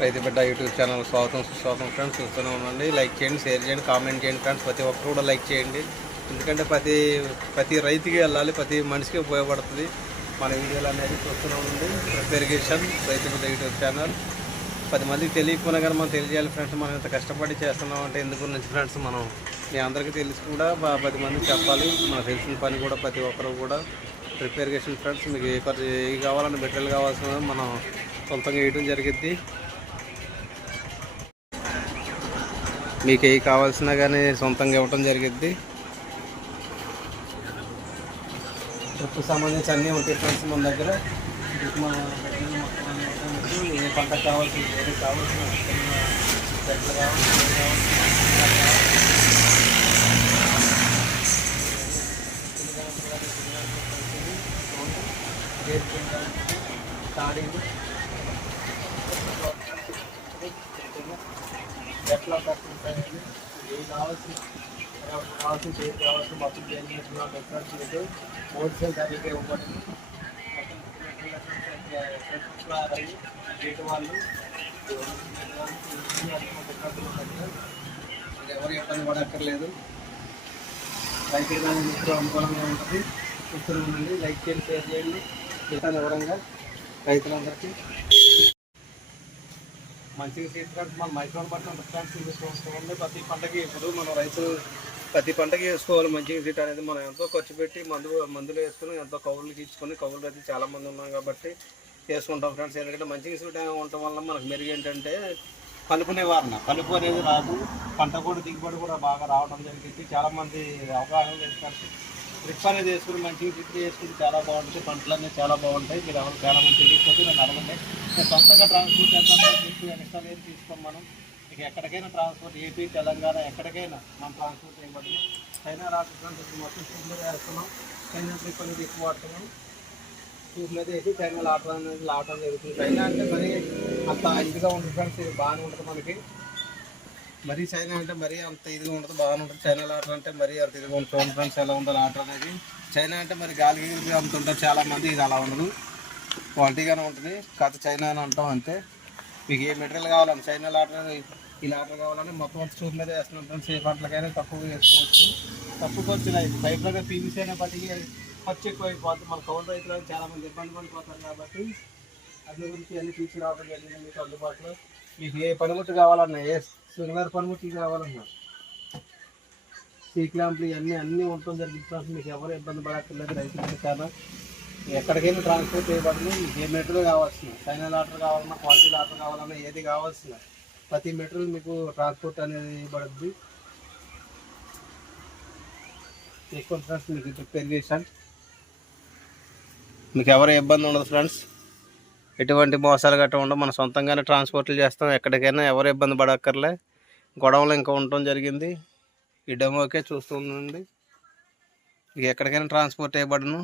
రైతు బిడ్డ YouTube channel స్వాగతం సుస్వాగతం ఫ్రెండ్స్. చూస్తూనే ఉండండి, లైక్ చేయండి, షేర్ చేయండి, కామెంట్ చేయండి ఫ్రెండ్స్. ప్రతి ఒక్కరు కూడా లైక్ చేయండి, ఎందుకంటే ప్రతి రైతుకి వెళ్ళాలి, ప్రతి మనిషికి ఉపయోగపడుతుంది మన వీడియోలు అనేది. చూస్తూనే ఉండండి, పెరిగేషన్ రైతు బిడ్డ యూట్యూబ్ ఛానల్. 10 మందికి తెలియకపోయినా కానీ మనం తెలియజేయాలి ఫ్రెండ్స్. మనం ఇంత కష్టపడి చేస్తున్నాం అంటే ఎందుకు నుంచి ఫ్రెండ్స్, మనం మీ అందరికీ తెలిసి కూడా 10 మందికి చెప్పాలి. మనకు తెలిసిన పని కూడా ప్రతి ఒక్కరు కూడా ప్రిపేర్గేషన్ ఫ్రెండ్స్. మీకు ఏ కావాలన్నా మెటీరియల్ కావాల్సిన మనం సొంతంగా వేయడం జరిగిద్ది. మీకు ఏ కావాల్సినా కానీ సొంతంగా ఇవ్వటం జరిగిద్ది. ట్రిప్కి సంబంధించి అన్నీ ఉంటాయి ఫ్రెండ్స్ మన దగ్గర. ఏ పంట కావాల్సి ఏది కావాల్సిన చెట్లు తాడీలు ఎట్లా కట్టుకుంటాయండి, ఏది కావాల్సిన ఏది కావాల్సిన మొత్తం చేసినట్టుగా డిఫరెన్స్ హోల్సేల్ ధరలకే ఇవ్వబడింది. రేటు వాళ్ళు ఎవరు ఇబ్బంది పడక్కర్లేదు. రైతులు కానీ మీకు అనుకూలంగా ఉంటుంది. చూస్తూనే ఉండండి, లైక్ చేయండి, షేర్ చేయండి. ఇతను వివరంగా రైతులందరికీ మంచిగా సీట్ మన మైక్రోన్ బట్టి డిఫరెన్స్ చూసుకోవాలి. ప్రతి పంటకి ఇప్పుడు మనం రైతులు ప్రతి పంటకి వేసుకోవాలి మంచిగా సీట్ అనేది. మనం ఎంతో ఖర్చు పెట్టి మందులు వేసుకుని ఎంతో కౌలుకి ఇచ్చుకొని, కౌలు రైతులు చాలామంది ఉన్నాం కాబట్టి వేసుకుంటాం ఫ్రెండ్స్. ఎందుకంటే మంచిగా సీట్ ఉండటం వల్ల మనకు మెరుగు ఏంటంటే కలుపు నివారణ, కలుపు అనేది రాదు, పంట కూడా దిగుబడి కూడా బాగా రావడం జరిగింది. చాలామంది అవగాహన చేసుకుంటే డ్రిప్ అనేది వేసుకుని మంచిగా డ్రిప్ వేసుకుని చాలా బాగుంటుంది, పంటలు అనేవి చాలా బాగుంటాయి. మీరు ఎవరు చాలామంది తెలియకపోతే నేను అడగండి. సొంతంగా ట్రాన్స్పోర్ట్ ఎంత ఎక్స్ట్రా వేరు తీసుకోం మనం. ఇక ఎక్కడికైనా ట్రాన్స్పోర్ట్, ఏపీ తెలంగాణ ఎక్కడికైనా మనం ట్రాన్స్పోర్ట్ చేయబడింది. చైనా రాష్ట్రానికి మొత్తం ట్యూబ్ మీద వేస్తున్నాం. చైనా ట్రిప్ అనేది ఎక్కువ వాడుతున్నాం. ట్యూబ్ మీద వేసి చైనా లావటం జరుగుతుంది. చైనా అంటే మరీ అంత ఇదిగా ఉంటుంది ఫ్రెండ్స్, ఇది బాగానే ఉంటుంది మనకి. మరీ చైనా అంటే మరీ అంత ఇదిగా ఉంటుంది, బాగానే ఉంటుంది. చైనా లాటర్ అంటే మరీ అంత ఇదిగా ఉంటుంది ఫ్రెండ్స్. ఎలా ఉందో లాటర్ అనేది. చైనా అంటే మరి గాలికి అమ్ముతుంటారు చాలామంది, ఇది అలా ఉండదు, క్వాలిటీగానే ఉంటుంది. కాకపోతే చైనా అని అంటాం అంతే. మీకు ఏ మెటీరియల్ కావాలని చైనా లాటర్, ఈ లాటర్ కావాలని మొత్తం ట్యూబ్ మీద వేస్తున్నాం ఫ్రెండ్స్. ఏ పంటలకైనా తక్కువగా వేసుకోవచ్చు, తక్కువ ఖర్చు రైతు. పైపులో పీవీసీ అయినప్పటికీ ఖర్చు ఎక్కువ అయిపోతుంది. మన కౌలు రైతులు చాలామంది ఇబ్బంది పడిపోతారు కాబట్టి అన్ని గురించి అన్ని తీసుకురావడం జరిగింది మీకు అందుబాటులో. మీకు ఏ పనిముట్లు కావాలన్నా, ఏ సిల్వర్ పనిముట్లు కావాలన్నా, సీ క్లాంప్లు అన్నీ ఉండటం జరిగింది. మీకు ఎవరు ఇబ్బంది పడక్కర్లేదు. రైతులు చాలా ఎక్కడికైనా ట్రాన్స్పోర్ట్ చేయబడింది. మీకు ఏ మెటీరియల్ కావాల్సిన, చైనా లాటర్ కావాలన్నా, క్వాలిటీ లాటర్ కావాలన్నా, ఏది కావాల్సిన ప్రతి మెటీరియల్ మీకు ట్రాన్స్పోర్ట్ అనేది ఇవ్వబడుద్ది. తీసుకోండి ఫ్రెండ్స్, మీకు ప్రిపేర్ చేశాను. మీకు ఎవరు ఇబ్బంది ఉండదు ఫ్రెండ్స్, ఎటువంటి మోసాలు గట్రా ఉండవు. మనం సొంతంగానే ట్రాన్స్పోర్ట్లు చేస్తాం. ఎక్కడికైనా ఎవరు ఇబ్బంది పడక్కర్లే. గొడవలు ఇంకా ఉండటం జరిగింది. ఈ డెమోకే చూస్తుందండి. ఇక ఎక్కడికైనా ట్రాన్స్పోర్ట్ చేయబడను.